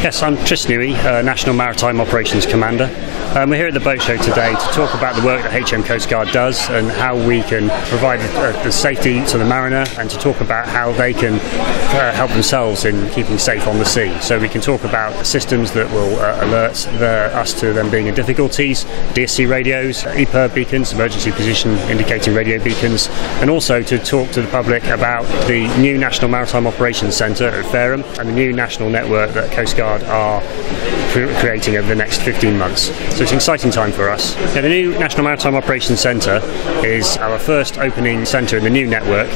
Yes, I'm Newey, National Maritime Operations Commander. We're here at the Boat Show today to talk about the work that HM Coastguard does and how we can provide the safety to the mariner, and to talk about how they can help themselves in keeping safe on the sea. So we can talk about systems that will alert us to them being in difficulties, DSC radios, EPIRB beacons, emergency position indicating radio beacons, and also to talk to the public about the new National Maritime Operations Centre at Fareham and the new national network that Coastguard are creating over the next 15 months. So it's an exciting time for us. Now, the new National Maritime Operations Centre is our first opening centre in the new network.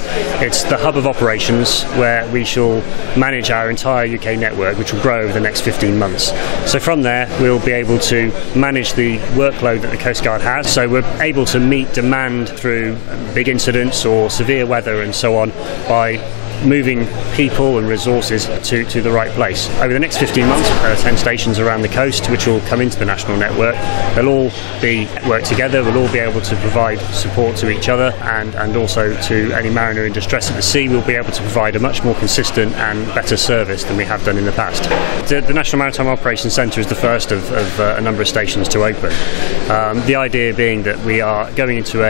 It's the hub of operations where we shall manage our entire UK network, which will grow over the next 15 months. So from there we'll be able to manage the workload that the Coast Guard has, so we're able to meet demand through big incidents or severe weather and so on by moving people and resources to the right place. Over the next 15 months, 10 stations around the coast which will come into the national network. They'll all be work together, we'll all be able to provide support to each other and also to any mariner in distress at the sea. We'll be able to provide a much more consistent and better service than we have done in the past. The National Maritime Operations Centre is the first of a number of stations to open. The idea being that we are going into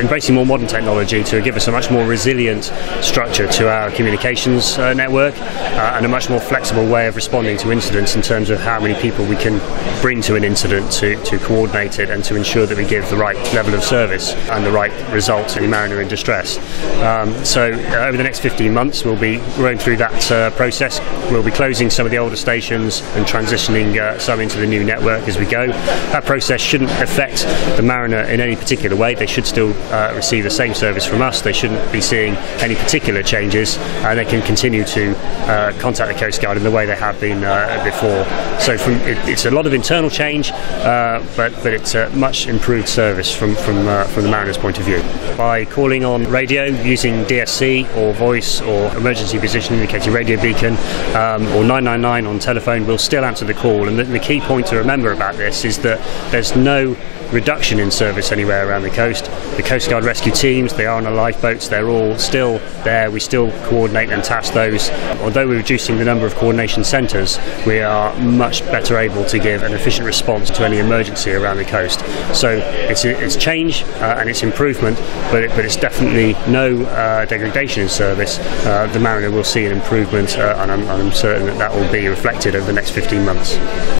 embracing more modern technology to give us a much more resilient structure to our communications network and a much more flexible way of responding to incidents in terms of how many people we can bring to an incident to coordinate it and to ensure that we give the right level of service and the right result to the mariner in distress. So over the next 15 months we'll be going through that process. We'll be closing some of the older stations and transitioning some into the new network as we go. That process shouldn't affect the mariner in any particular way. They should still receive the same service from us. They shouldn't be seeing any particular changes, and they can continue to contact the Coast Guard in the way they have been before. So it's a lot of internal change, but it's a much improved service from the mariner's point of view. By calling on radio using DSC or voice or emergency position indicating radio beacon or 999 on telephone, we'll still answer the call. And the key point to remember about this is that there's no reduction in service anywhere around the coast. The Coast Guard rescue teams, they are on the lifeboats, they're all still there. We still coordinate and task those. Although we're reducing the number of coordination centres, we are much better able to give an efficient response to any emergency around the coast. So it's change and it's improvement, but it's definitely no degradation in service. The mariner will see an improvement, and I'm certain that will be reflected over the next 15 months.